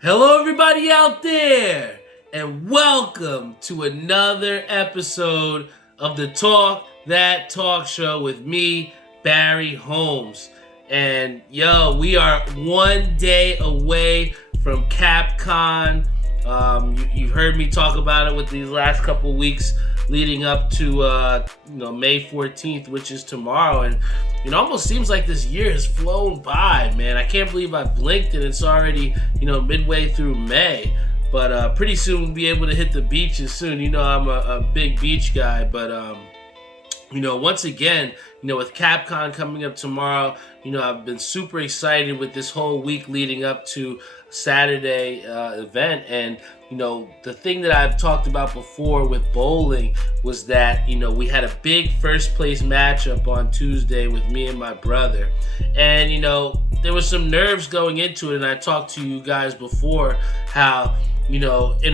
Hello, everybody out there, and welcome to another episode of the Talk That Talk Show with me, Barry Holmes. And we are one day away from CapCon. You've heard me talk about it with these last couple weeks leading up to May 14th, which is tomorrow. And it almost seems like this year has flown by, man. I can't believe I blinked and it's already midway through May. But pretty soon we'll be able to hit the beaches soon. I'm a big beach guy, but once again, with CapCon coming up tomorrow, I've been super excited with this whole week leading up to Saturday event. And, the thing that I've talked about before with bowling was that, we had a big first place matchup on Tuesday with me and my brother. And, there was some nerves going into it. And I talked to you guys before how, in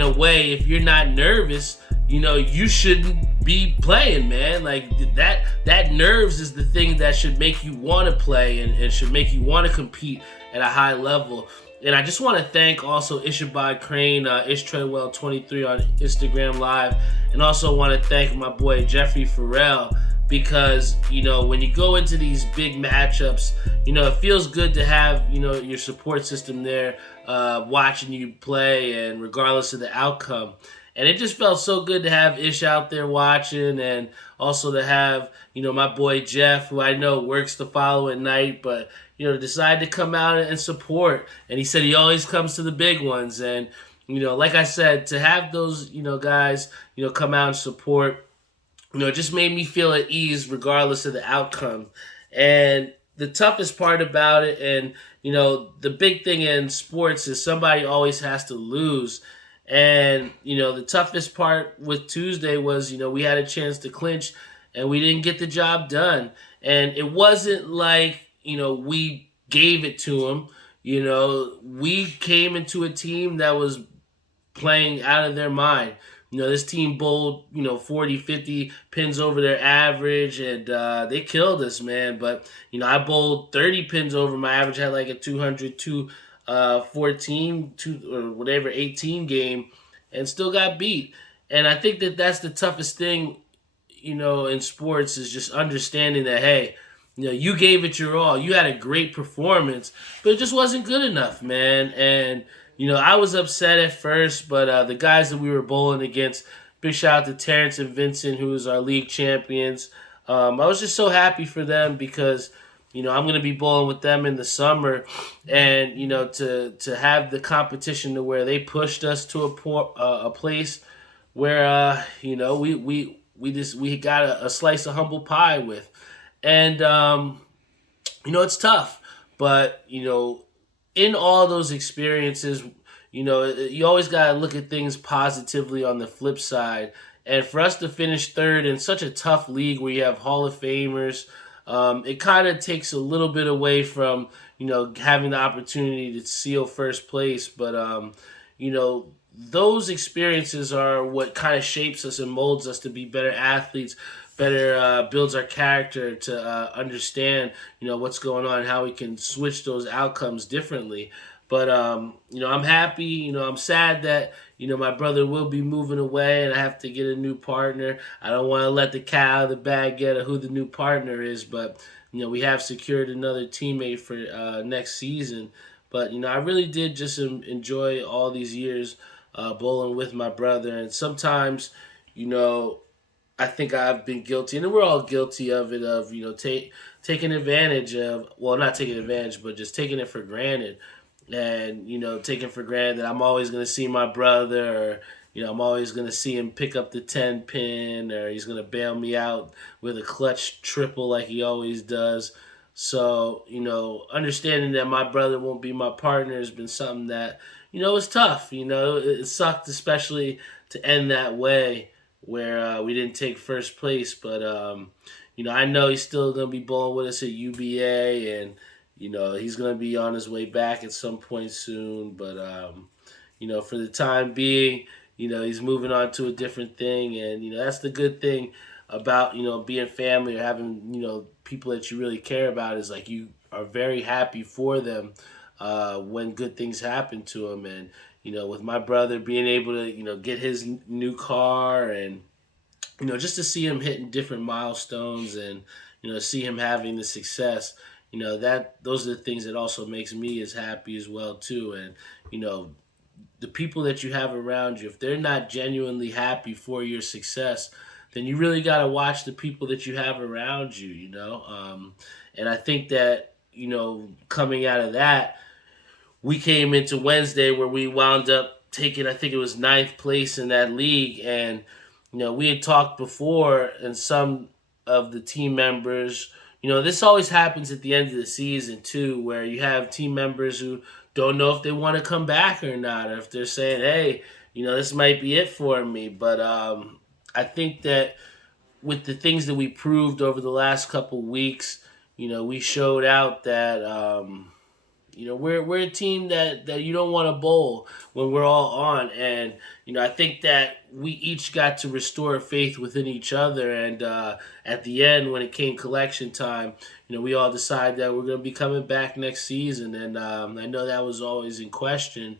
a way, if you're not nervous, you shouldn't be playing, man. Like that nerves is the thing that should make you want to play and should make you want to compete at a high level. And I just want to thank also Ishabad Crane, Ish Treadwell 23 on Instagram Live, and also want to thank my boy Jeffrey Farrell because when you go into these big matchups, it feels good to have your support system there watching you play, and regardless of the outcome. And it just felt so good to have Ish out there watching, and also to have, my boy Jeff, who I know works the following night, but, decide to come out and support. And he said he always comes to the big ones. And, like I said, to have those, guys, come out and support, it just made me feel at ease regardless of the outcome. And the toughest part about it, and, the big thing in sports is somebody always has to lose. And, the toughest part with Tuesday was, we had a chance to clinch and we didn't get the job done. And it wasn't like, we gave it to them. We came into a team that was playing out of their mind. This team bowled, 40, 50 pins over their average, and they killed us, man. But, I bowled 30 pins over my average, had like a 202 14 or whatever 18 game, and still got beat. And I think that that's the toughest thing, in sports, is just understanding that, hey, you gave it your all. You had a great performance, but it just wasn't good enough, man. And I was upset at first, but the guys that we were bowling against, big shout out to Terrence and Vincent, who is our league champions. I was just so happy for them because I'm going to be bowling with them in the summer, and to have the competition to where they pushed us to a place where we got a slice of humble pie with, and it's tough, but in all those experiences, you always got to look at things positively on the flip side. And for us to finish third in such a tough league where you have Hall of Famers, it kind of takes a little bit away from, having the opportunity to seal first place. But, those experiences are what kind of shapes us and molds us to be better athletes, better builds our character to understand, what's going on and how we can switch those outcomes differently. But, I'm happy, I'm sad that, my brother will be moving away and I have to get a new partner. I don't want to let the cat out of the bag yet of who the new partner is, but, we have secured another teammate for next season. But, I really did just enjoy all these years bowling with my brother. And sometimes, I think I've been guilty, and we're all guilty of it, of, taking advantage of, well, not taking advantage, but just taking it for granted. And, taking for granted that I'm always going to see my brother, or, I'm always going to see him pick up the 10 pin, or he's going to bail me out with a clutch triple like he always does. So, understanding that my brother won't be my partner has been something that, is tough. It sucked, especially to end that way where we didn't take first place. But, I know he's still going to be bowling with us at UBA, and, he's going to be on his way back at some point soon. But, for the time being, he's moving on to a different thing. And, that's the good thing about, being family or having, people that you really care about, is like you are very happy for them. when good things happen to him. And with my brother being able to get his new car, and just to see him hitting different milestones, and see him having the success. That those are the things that also makes me as happy as well too. And you know the people that you have around you, if they're not genuinely happy for your success, then you really got to watch the people that you have around you. And I think that coming out of that, we came into Wednesday where we wound up taking, I think it was ninth place in that league. And we had talked before, and some of the team members, this always happens at the end of the season too, where you have team members who don't know if they want to come back or not, or if they're saying, hey, this might be it for me. But I think that with the things that we proved over the last couple weeks, we showed out that we're a team that you don't want to bowl when we're all on. And I think that we each got to restore faith within each other. And at the end, when it came collection time, we all decided that we're going to be coming back next season. And I know that was always in question.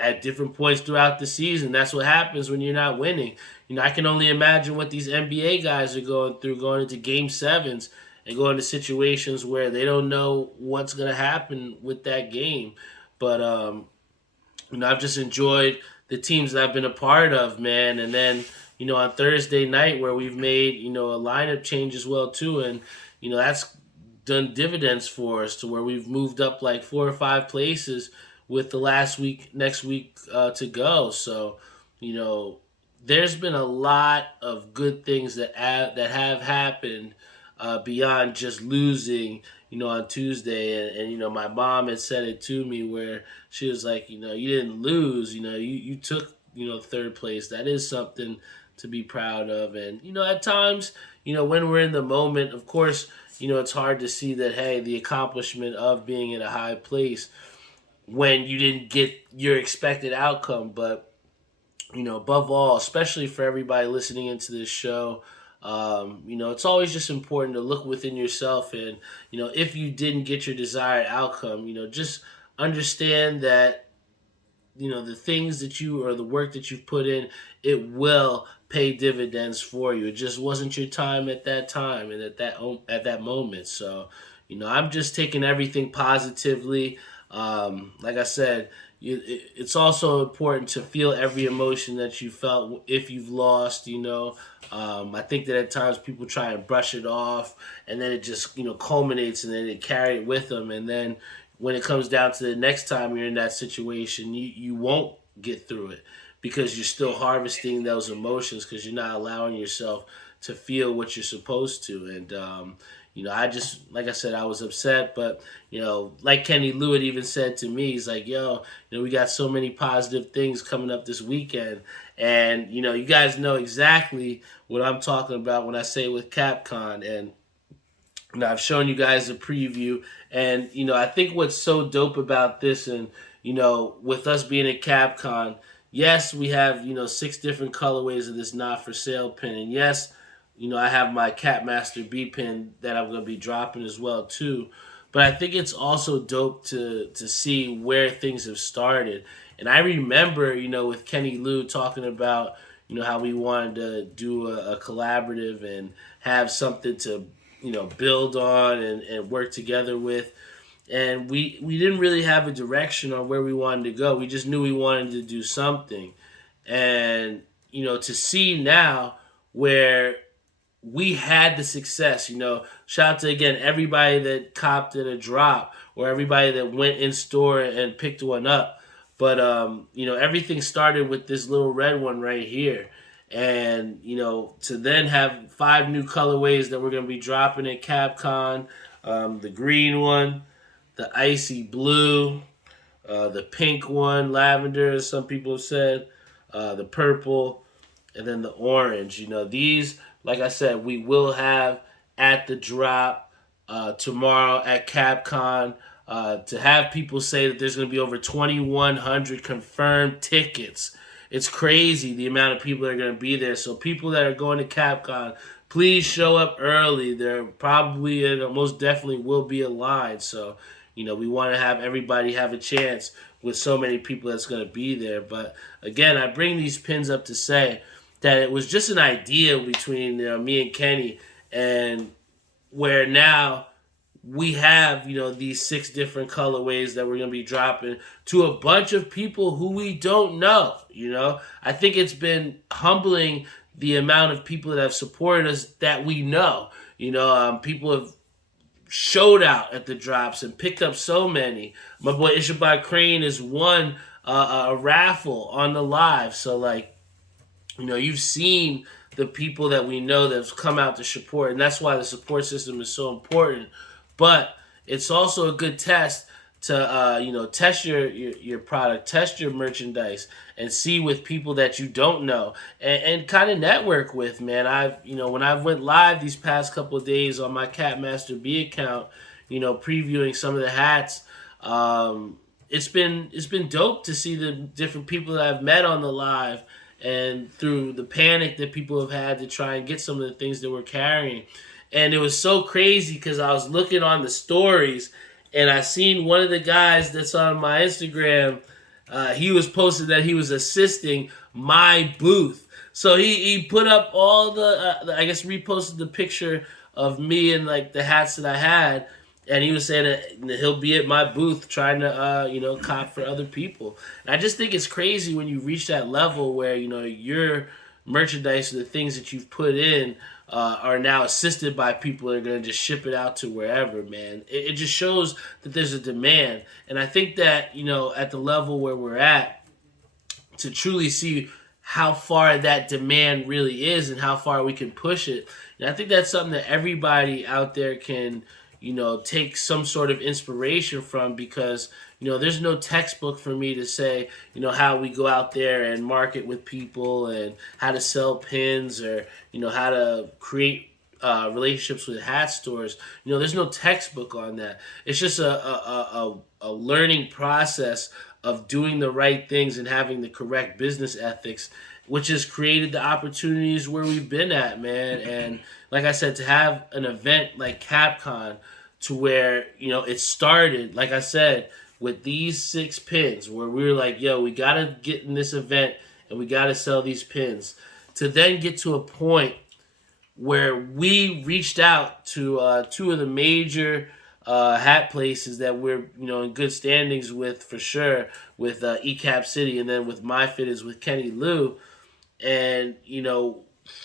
At different points throughout the season, that's what happens when you're not winning. I can only imagine what these NBA guys are going through, going into Game 7s and go into situations where they don't know what's going to happen with that game. But, I've just enjoyed the teams that I've been a part of, man. And then, on Thursday night where we've made, a lineup change as well, too. And, that's done dividends for us to where we've moved up like 4 or 5 places with the next week to go. So, there's been a lot of good things that have happened beyond just losing, on Tuesday. And my mom had said it to me where she was like, you didn't lose, you took, third place. That is something to be proud of. And, at times, when we're in the moment, of course, it's hard to see that, hey, the accomplishment of being in a high place when you didn't get your expected outcome. But, above all, especially for everybody listening into this show, it's always just important to look within yourself. And, if you didn't get your desired outcome, just understand that, the things that you or the work that you've put in, it will pay dividends for you. It just wasn't your time at that time and at that moment. So, I'm just taking everything positively. Like I said, it's also important to feel every emotion that you felt if you've lost. I think that at times people try and brush it off, and then it just culminates, and then they carry it with them. And then when it comes down to the next time you're in that situation, you won't get through it because you're still harvesting those emotions because you're not allowing yourself to feel what you're supposed to. And I just, like I said, I was upset, but like Kenny Lou had even said to me, he's like, yo, we got so many positive things coming up this weekend. And you guys know exactly what I'm talking about when I say with CapCon. And I've shown you guys a preview. And I think what's so dope about this, and with us being at CapCon, yes, we have 6 different colorways of this not for sale pin. And yes, I have my Capmaster B pin that I'm going to be dropping as well too. But I think it's also dope to see where things have started. And I remember, with Kenny Lou talking about, how we wanted to do a collaborative and have something to, build on and work together with. And we didn't really have a direction on where we wanted to go. We just knew we wanted to do something. And, to see now where we had the success, shout out to, again, everybody that copped in a drop or everybody that went in store and picked one up. But, everything started with this little red one right here. And, to then have 5 new colorways that we're going to be dropping at CapCon, the green one, the icy blue, the pink one, lavender, as some people have said, the purple, and then the orange. These, like I said, we will have at the drop tomorrow at CapCon. To have people say that there's going to be over 2,100 confirmed tickets. It's crazy the amount of people that are going to be there. So people that are going to CapCon, please show up early. There probably and most definitely will be a line. So, We want to have everybody have a chance with so many people that's going to be there. But again, I bring these pins up to say that it was just an idea between me and Kenny, and where now we have these 6 different colorways that we're going to be dropping to a bunch of people who we don't know. I think it's been humbling the amount of people that have supported us that we know. People have showed out at the drops and picked up so many. My boy Ishabad Crane has won a raffle on the live. So, like, you've seen the people that we know that have come out to support, and that's why the support system is so important. But it's also a good test to test your product, test your merchandise, and see with people that you don't know, and kind of network with. Man, when I went live these past couple of days on my Catmaster B account, previewing some of the hats. It's been dope to see the different people that I've met on the live, and through the panic that people have had to try and get some of the things that we're carrying. And it was so crazy because I was looking on the stories, and I seen one of the guys that's on my Instagram. He was posted that he was assisting my booth. So he put up all the I guess reposted the picture of me and like the hats that I had, and he was saying that he'll be at my booth trying to cop for other people. And I just think it's crazy when you reach that level where your merchandise or the things that you've put in are now assisted by people that are going to just ship it out to wherever, man. It just shows that there's a demand. And I think that, at the level where we're at, to truly see how far that demand really is and how far we can push it. And I think that's something that everybody out there can, take some sort of inspiration from, because, there's no textbook for me to say, how we go out there and market with people and how to sell pins, or, how to create relationships with hat stores. There's no textbook on that. It's just a learning process of doing the right things and having the correct business ethics, which has created the opportunities where we've been at, man. And like I said, to have an event like CapCon, to where, it started, like I said, with these 6 pins, where we were like, yo, we got to get in this event and we got to sell these pins, to then get to a point where we reached out to 2 of the major hat places that we're in good standings with, for sure, with ECAP City, and then with My Fit is with Kenny Lou. And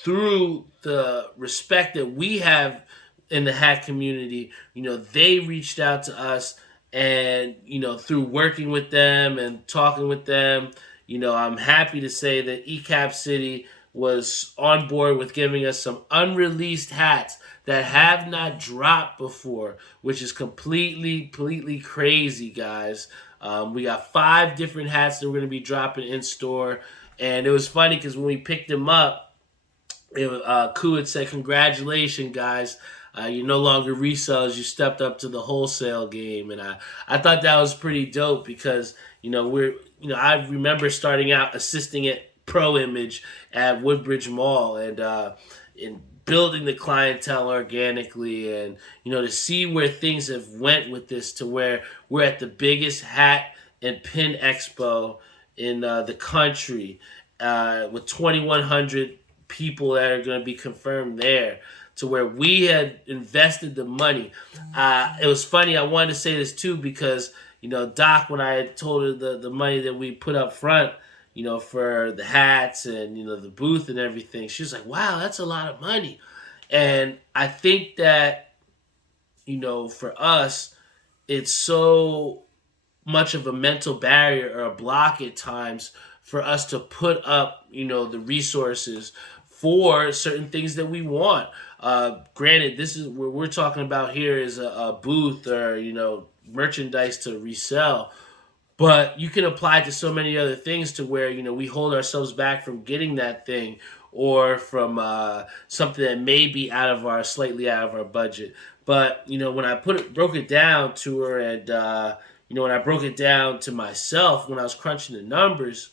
through the respect that we have in the hat community, they reached out to us, and through working with them and talking with them, I'm happy to say that ECAP City was on board with giving us some unreleased hats that have not dropped before, which is completely crazy, guys. We got 5 different hats that we're going to be dropping in store. And it was funny because when we picked them up, Ku had said, "Congratulations, guys. You're no longer resellers. You stepped up to the wholesale game." And I thought that was pretty dope, because, I remember starting out assisting at Pro Image at Woodbridge Mall, and in building the clientele organically, and to see where things have went with this, to where we're at the biggest hat and pin expo in the country, with 2,100 people that are going to be confirmed there, to where we had invested the money. It was funny. I wanted to say this too, because Doc, when I had told her the money that we put up front, for the hats and the booth and everything, she was like, "Wow, that's a lot of money." And I think that for us, it's so much of a mental barrier or a block at times for us to put up the resources for certain things that we want. Granted, this is what we're talking about here is a booth, or merchandise to resell, but you can apply it to so many other things, to where we hold ourselves back from getting that thing, or from something that may be slightly out of our budget. But when I broke it down to her, and when I broke it down to myself, when I was crunching the numbers,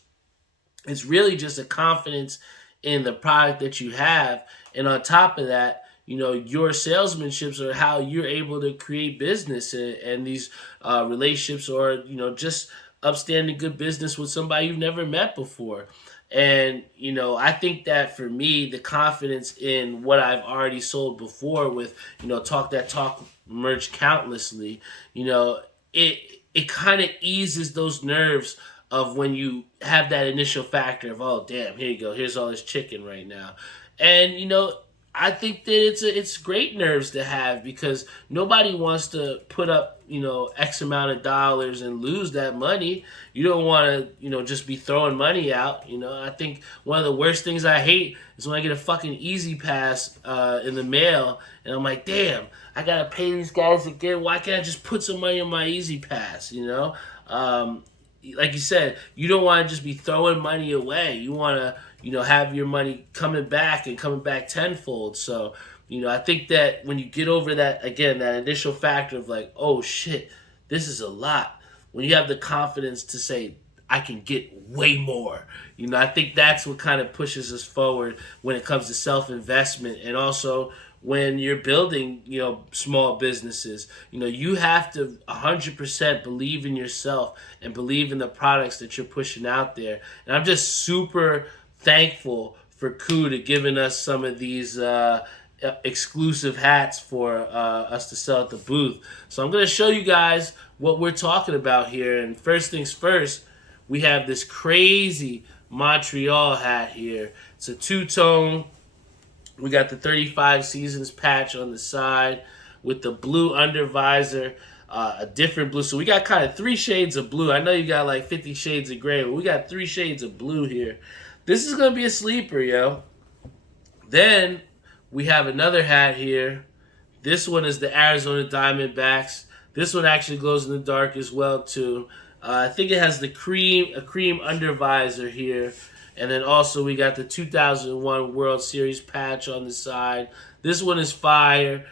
it's really just a confidence in the product that you have. And on top of that, your salesmanships or how you're able to create business and these relationships, or just upstanding good business with somebody you've never met before. And I think that for me, the confidence in what I've already sold before with talk that talk merch countlessly, it it kind of eases those nerves of when you have that initial factor of, oh damn, here you go, here's all this chicken right now. And I think that it's great nerves to have, because nobody wants to put up X amount of dollars and lose that money. You don't want to just be throwing money out. I think one of the worst things I hate is when I get a fucking Easy Pass in the mail and I'm like, damn, I gotta pay these guys again. Why can't I just put some money on my Easy Pass? Like you said, you don't want to just be throwing money away. You want to have your money coming back and coming back tenfold. So I think that when you get over that, again, that initial factor of like, oh shit, this is a lot, when you have the confidence to say, I can get way more, I think that's what kind of pushes us forward when it comes to self-investment. And also when you're building small businesses, you have to 100% believe in yourself and believe in the products that you're pushing out there. And I'm just super thankful for Koo to giving us some of these exclusive hats for us to sell at the booth. So I'm going to show you guys what we're talking about here. And first things first, we have this crazy Montreal hat here. It's a two-tone. We got the 35 seasons patch on the side with the blue under visor, a different blue. So we got kind of 3 shades of blue. I know you got like 50 shades of gray, but we got 3 shades of blue here. This is going to be a sleeper, yo. Then we have another hat here. This one is the Arizona Diamondbacks. This one actually glows in the dark as well, too. I think it has a cream under visor here. And then also we got the 2001 World Series patch on the side. This one is fire.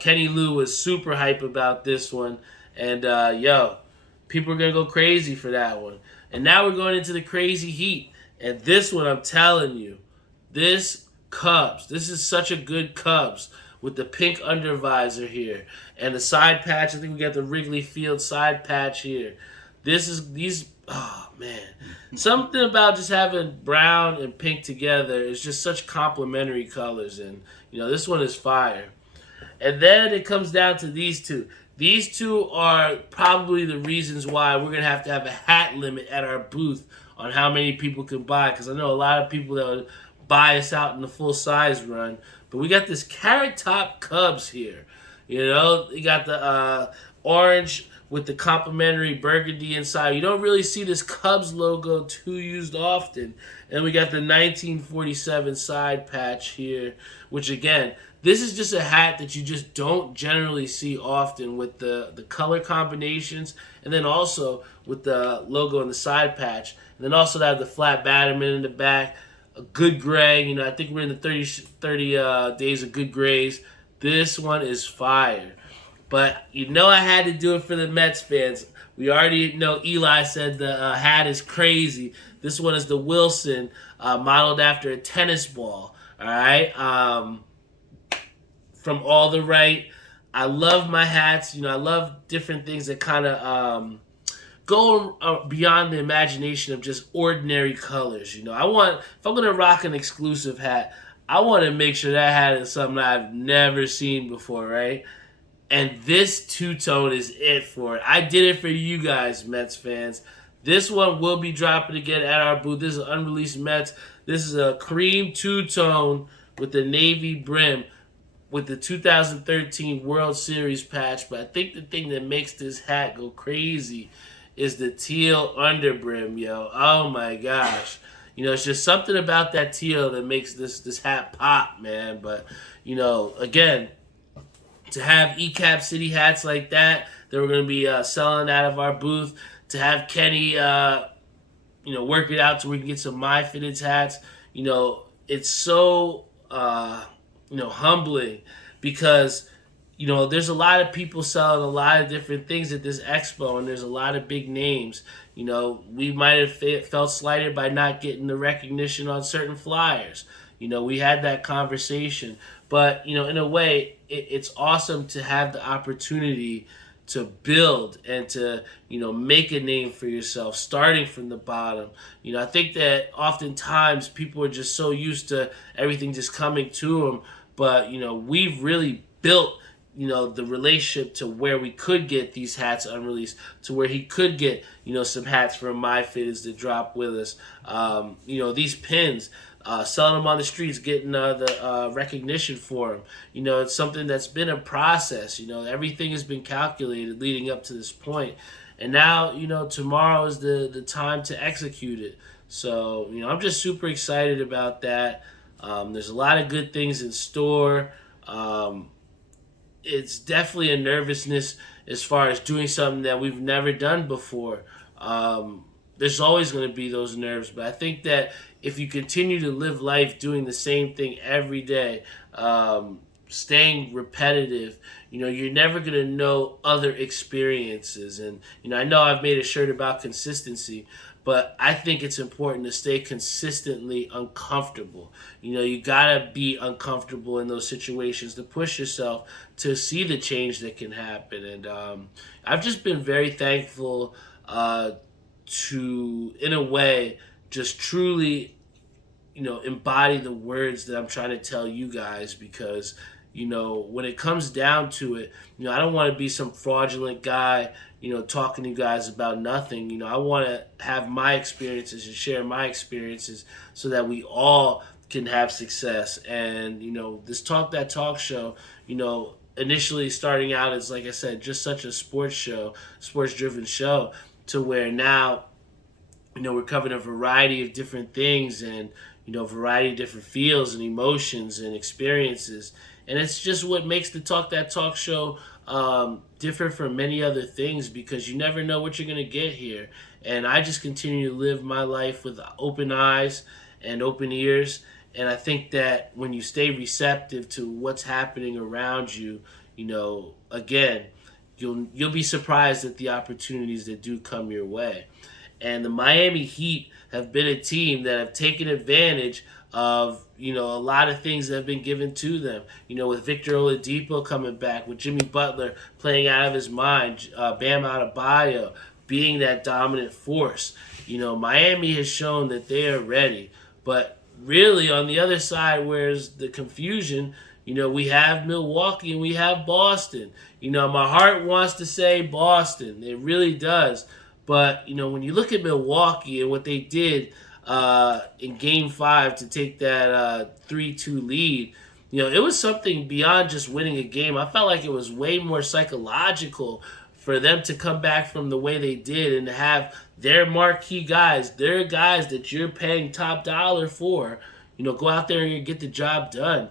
Kenny Lou was super hype about this one. And people are going to go crazy for that one. And now we're going into the crazy heat. And this one, I'm telling you, this Cubs. This is such a good Cubs with the pink under visor here. And the side patch, I think we got the Wrigley Field side patch here. Oh man. Something about just having brown and pink together is just such complementary colors. And, this one is fire. And then it comes down to these two. These two are probably the reasons why we're going to have a hat limit at our booth on how many people can buy. Because I know a lot of people that would buy us out in the full size run. But we got this Carrot Top Cubs here. You got the orange with the complementary burgundy inside. You don't really see this Cubs logo too used often. And we got the 1947 side patch here, which again, this is just a hat that you just don't generally see often with the color combinations, and then also with the logo and the side patch. And then also have the flat batterman in the back, a good gray. I think we're in the 30 days of good grays. This one is fire. But I had to do it for the Mets fans. We already know Eli said the hat is crazy. This one is the Wilson, modeled after a tennis ball. All right? From All the Right. I love my hats. I love different things that kind of go beyond the imagination of just ordinary colors. If I'm going to rock an exclusive hat, I want to make sure that hat is something I've never seen before, right? And this two-tone is it for it. I did it for you guys, Mets fans. This one will be dropping again at our booth. This is unreleased Mets. This is a cream two-tone with the navy brim with the 2013 World Series patch. But I think the thing that makes this hat go crazy is the teal underbrim, yo. Oh, my gosh. It's just something about that teal that makes this hat pop, man. But, again, to have ECAP City hats like that we're going to be selling out of our booth, to have Kenny, work it out so we can get some My Fitteds hats, it's so, humbling, because, there's a lot of people selling a lot of different things at this expo, and there's a lot of big names. We might have felt slighted by not getting the recognition on certain flyers. We had that conversation. But, in a way, it's awesome to have the opportunity to build and to, make a name for yourself, starting from the bottom. I think that oftentimes people are just so used to everything just coming to them. But, we've really built the relationship to where we could get these hats unreleased, to where he could get, some hats from My Fitteds to drop with us. These pins, selling them on the streets, getting the recognition for them. It's something that's been a process. Everything has been calculated leading up to this point. And now, tomorrow is the time to execute it. So, I'm just super excited about that. There's a lot of good things in store. It's definitely a nervousness as far as doing something that we've never done before. There's always going to be those nerves, but I think that if you continue to live life doing the same thing every day, staying repetitive, you're never going to know other experiences. And, I know I've made a shirt about consistency, but I think it's important to stay consistently uncomfortable. You gotta be uncomfortable in those situations to push yourself to see the change that can happen. And I've just been very thankful to, in a way, just truly, embody the words that I'm trying to tell you guys, because when it comes down to it, I don't want to be some fraudulent guy, talking to you guys about nothing. I want to have my experiences and share my experiences so that we all can have success. And, this Talk That Talk show, initially starting out as, like I said, just such a sports-driven show, to where now, we're covering a variety of different things and, a variety of different feels and emotions and experiences. And it's just what makes the Talk That Talk show different from many other things, because you never know what you're going to get here. And I just continue to live my life with open eyes and open ears. And I think that when you stay receptive to what's happening around you, again, you'll be surprised at the opportunities that do come your way. And the Miami Heat have been a team that have taken advantage of, a lot of things that have been given to them. With Victor Oladipo coming back, with Jimmy Butler playing out of his mind, Bam Adebayo being that dominant force. Miami has shown that they are ready. But really, on the other side, where's the confusion, we have Milwaukee and we have Boston. My heart wants to say Boston. It really does. But, when you look at Milwaukee and what they did in Game 5 to take that 3-2 lead, it was something beyond just winning a game. I felt like it was way more psychological for them to come back from the way they did and to have their marquee guys, their guys that you're paying top dollar for, go out there and get the job done.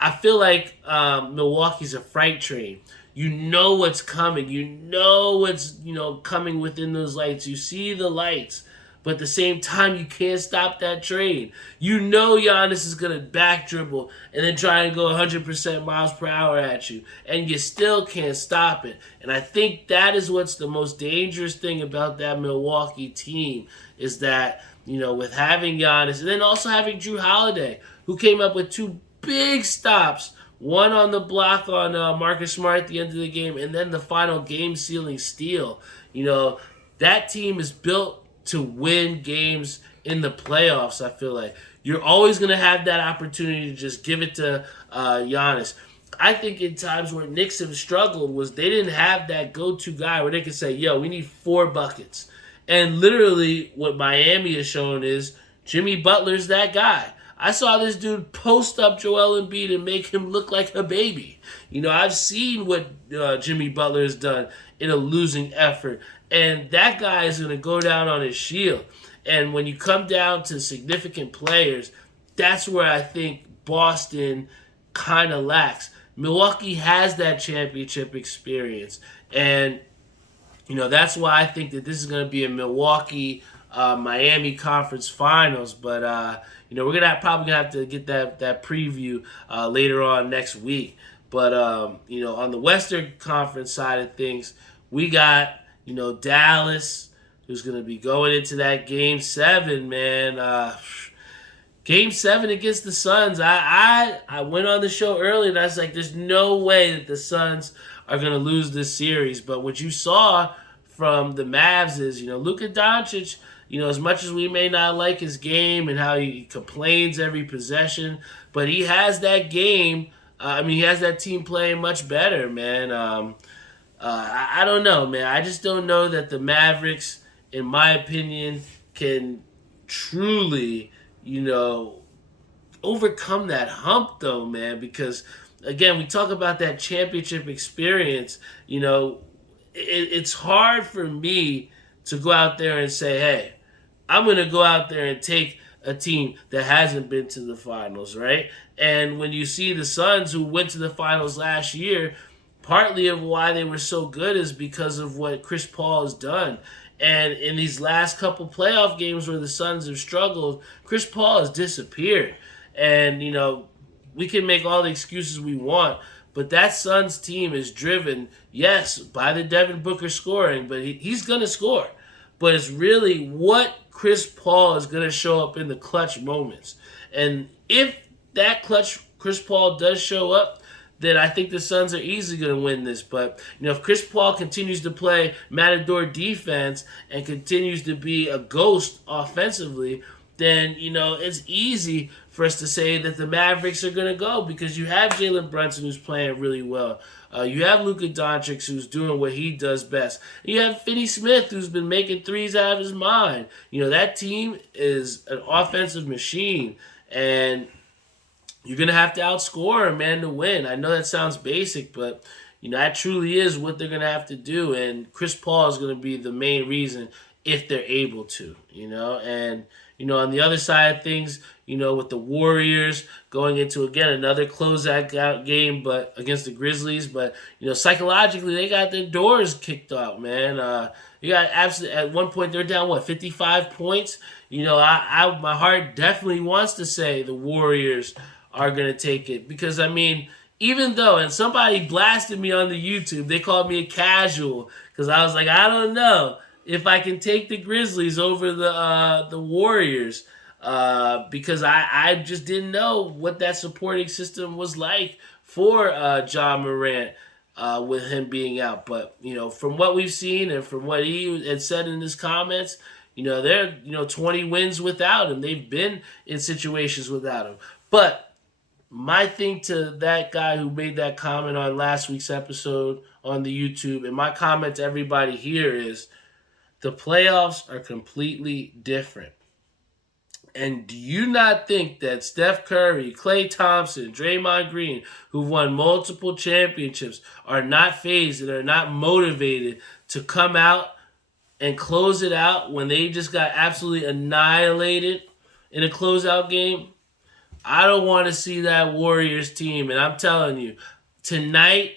I feel like Milwaukee's a freight train. You know what's coming. You know what's, coming within those lights. You see the lights. But at the same time, you can't stop that train. Giannis is going to back dribble and then try and go 100% miles per hour at you. And you still can't stop it. And I think that is what's the most dangerous thing about that Milwaukee team, is that, with having Giannis and then also having Drew Holiday, who came up with two big stops. One on the block on Marcus Smart at the end of the game, and then the final game-sealing steal. That team is built to win games in the playoffs, I feel like. You're always going to have that opportunity to just give it to Giannis. I think in times where Knicks have struggled was they didn't have that go-to guy where they could say, we need 4 buckets. And literally what Miami has shown is Jimmy Butler's that guy. I saw this dude post up Joel Embiid and make him look like a baby. I've seen what Jimmy Butler has done in a losing effort. And that guy is going to go down on his shield. And when you come down to significant players, that's where I think Boston kind of lacks. Milwaukee has that championship experience. And, that's why I think that this is going to be a Milwaukee Miami Conference Finals. But, we're probably gonna have to get that preview later on next week. But on the Western Conference side of things, we got Dallas, who's gonna be going into that Game 7. Man, Game 7 against the Suns, I went on the show early and I was like, there's no way that the Suns are going to lose this series. But what you saw from the Mavs is, Luka Doncic, as much as we may not like his game and how he complains every possession, but he has that game. He has that team playing much better, man. I don't know, man. I just don't know that the Mavericks, in my opinion, can truly, overcome that hump, though, man. Because, again, we talk about that championship experience. It's hard for me to go out there and say, hey, I'm going to go out there and take a team that hasn't been to the finals, right? And when you see the Suns, who went to the finals last year, partly of why they were so good is because of what Chris Paul has done. And in these last couple playoff games where the Suns have struggled, Chris Paul has disappeared. And, we can make all the excuses we want, but that Suns team is driven, yes, by the Devin Booker scoring, but he's going to score. But it's really what Chris Paul is going to show up in the clutch moments. And if that clutch Chris Paul does show up, then I think the Suns are easily going to win this. But, if Chris Paul continues to play matador defense and continues to be a ghost offensively, then, it's easy for us to say that the Mavericks are going to go because you have Jalen Brunson, who's playing really well. You have Luka Doncic, who's doing what he does best. You have Finney Smith, who's been making threes out of his mind. That team is an offensive machine, and you're going to have to outscore him, man, to win. I know that sounds basic, but, that truly is what they're going to have to do, and Chris Paul is going to be the main reason if they're able to, and, on the other side of things, with the Warriors going into, again, another closeout game but against the Grizzlies. But, psychologically, they got their doors kicked out, man. You got absolutely, at one point, they're down, 55 points? My heart definitely wants to say the Warriors are going to take it. Because, even though, and somebody blasted me on the YouTube, they called me a casual. Because I was like, I don't know if I can take the Grizzlies over the Warriors. Because I just didn't know what that supporting system was like for John Morant with him being out. But, from what we've seen and from what he had said in his comments, they're 20 wins without him. They've been in situations without him. But my thing to that guy who made that comment on last week's episode on the YouTube, and my comment to everybody here is the playoffs are completely different. And do you not think that Steph Curry, Klay Thompson, Draymond Green, who've won multiple championships, are not phased and are not motivated to come out and close it out when they just got absolutely annihilated in a closeout game? I don't want to see that Warriors team. And I'm telling you, tonight,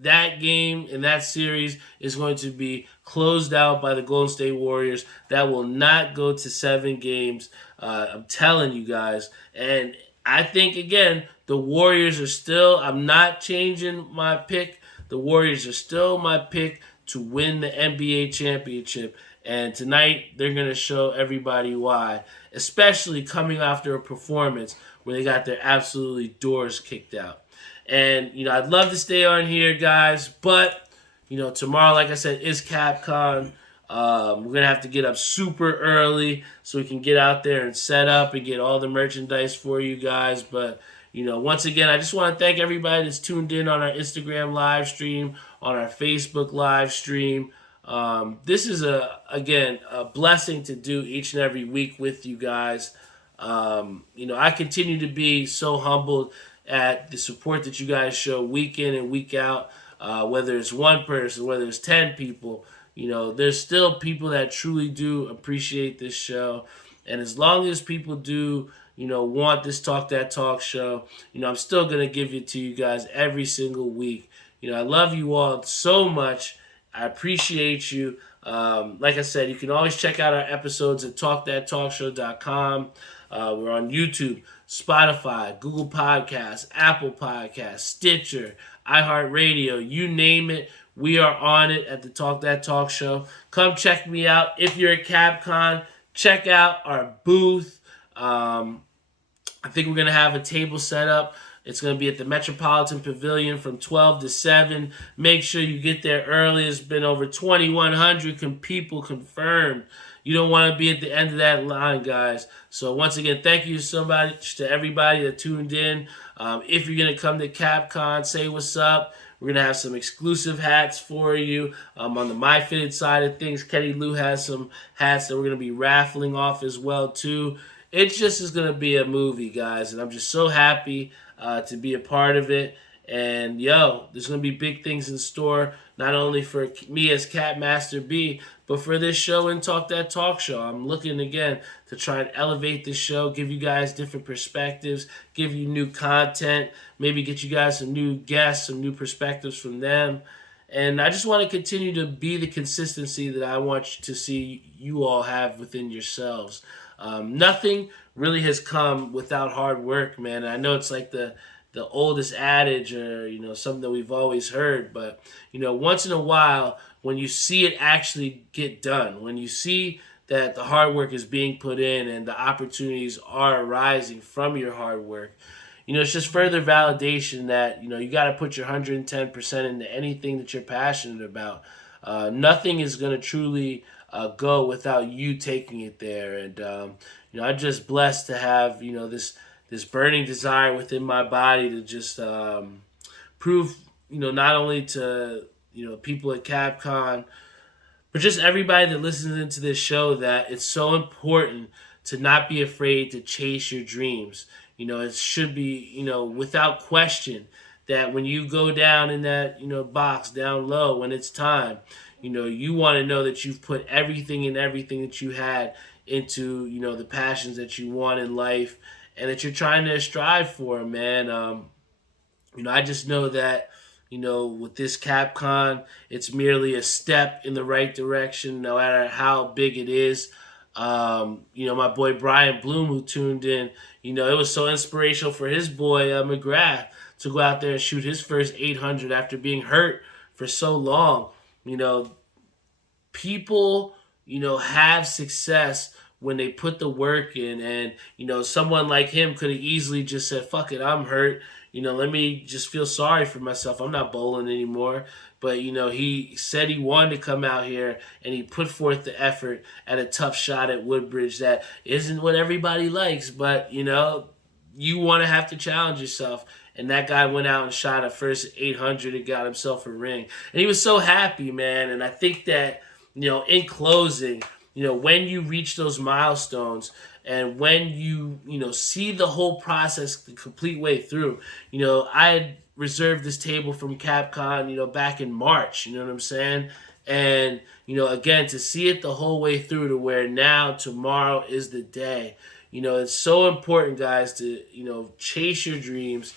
that game and that series is going to be closed out by the Golden State Warriors. That will not go to 7 games. I'm telling you guys. And I think, again, the Warriors are still, I'm not changing my pick. The Warriors are still my pick to win the NBA championship. And tonight, they're going to show everybody why, especially coming after a performance where they got their absolutely doors kicked out. And, I'd love to stay on here, guys, but, tomorrow, like I said, is Capcom. We're going to have to get up super early so we can get out there and set up and get all the merchandise for you guys. But, once again, I just want to thank everybody that's tuned in on our Instagram live stream, on our Facebook live stream. This is, again, a blessing to do each and every week with you guys. I continue to be so humbled at the support that you guys show week in and week out, whether it's one person, whether it's 10 people. There's still people that truly do appreciate this show. And as long as people do, want this Talk That Talk show, I'm still going to give it to you guys every single week. I love you all so much. I appreciate you. Like I said, you can always check out our episodes at talkthattalkshow.com. We're on YouTube, Spotify, Google Podcasts, Apple Podcasts, Stitcher, iHeartRadio, you name it. We are on it at the Talk That Talk Show. Come check me out. If you're at Capcom, check out our booth. I think we're going to have a table set up. It's going to be at the Metropolitan Pavilion from 12 to 7. Make sure you get there early. It's been over 2,100 people confirmed. You don't want to be at the end of that line, guys. So once again, thank you so much to everybody that tuned in. If you're going to come to CapCon, say what's up. We're going to have some exclusive hats for you. On the My Fitted side of things, Kenny Lou has some hats that we're going to be raffling off as well, too. It just is going to be a movie, guys, and I'm just so happy to be a part of it. And, there's going to be big things in store, not only for me as Cat Master B, but for this show and Talk That Talk Show. I'm looking, again, to try and elevate this show, give you guys different perspectives, give you new content, maybe get you guys some new guests, some new perspectives from them. And I just want to continue to be the consistency that I want to see you all have within yourselves. Nothing really has come without hard work, man. And I know it's like the oldest adage or, something that we've always heard. But, once in a while, when you see it actually get done, when you see that the hard work is being put in and the opportunities are arising from your hard work, it's just further validation that, you got to put your 110% into anything that you're passionate about. Nothing is going to truly go without you taking it there. And, I'm just blessed to have, this burning desire within my body to just prove, not only to, people at CapCon, but just everybody that listens into this show that it's so important to not be afraid to chase your dreams. It should be, without question that when you go down in that, box down low when it's time, you want to know that you've put everything that you had into, the passions that you want in life and that you're trying to strive for, man. I just know that, with this CapCon, it's merely a step in the right direction, no matter how big it is. My boy Brian Bloom, who tuned in, it was so inspirational for his boy McGrath to go out there and shoot his first 800 after being hurt for so long. People, have success when they put the work in, and, someone like him could have easily just said, fuck it, I'm hurt. Let me just feel sorry for myself. I'm not bowling anymore. But, he said he wanted to come out here and he put forth the effort at a tough shot at Woodbridge that isn't what everybody likes. But, you want to have to challenge yourself. And that guy went out and shot a first 800 and got himself a ring. And he was so happy, man. And I think that, in closing, when you reach those milestones and when you, see the whole process the complete way through, I had reserved this table from CapCon, back in March, you know what I'm saying? And, again, to see it the whole way through to where now tomorrow is the day. It's so important, guys, to, chase your dreams,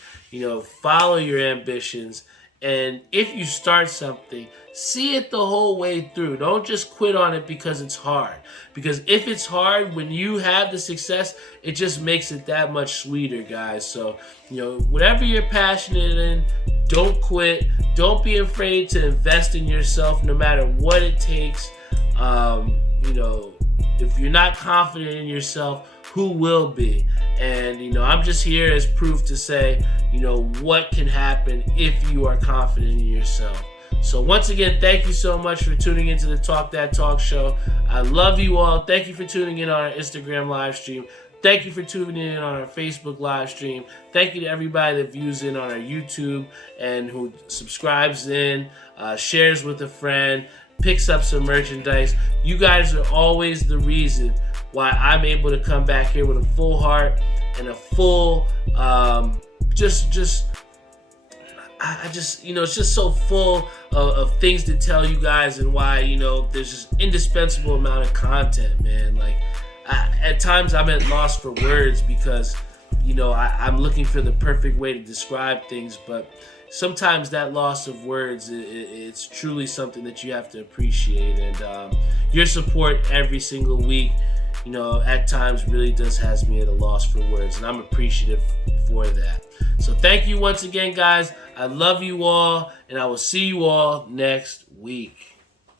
follow your ambitions. And if you start something, see it the whole way through. Don't just quit on it because it's hard. Because if it's hard, when you have the success, it just makes it that much sweeter, guys. So, whatever you're passionate in, don't quit. Don't be afraid to invest in yourself no matter what it takes. If you're not confident in yourself, who will be? And, I'm just here as proof to say, what can happen if you are confident in yourself. So once again, thank you so much for tuning into the Talk That Talk Show. I love you all. Thank you for tuning in on our Instagram live stream. Thank you for tuning in on our Facebook live stream. Thank you to everybody that views in on our YouTube and who subscribes in, shares with a friend, picks up some merchandise. You guys are always the reason why I'm able to come back here with a full heart and a full, it's just so full of things to tell you guys and why, there's just indispensable amount of content, man. Like, at times I'm at loss for words because, I'm looking for the perfect way to describe things, but sometimes that loss of words, it's truly something that you have to appreciate. And your support every single week, at times really does has me at a loss for words, and I'm appreciative for that. So thank you once again, guys. I love you all, and I will see you all next week.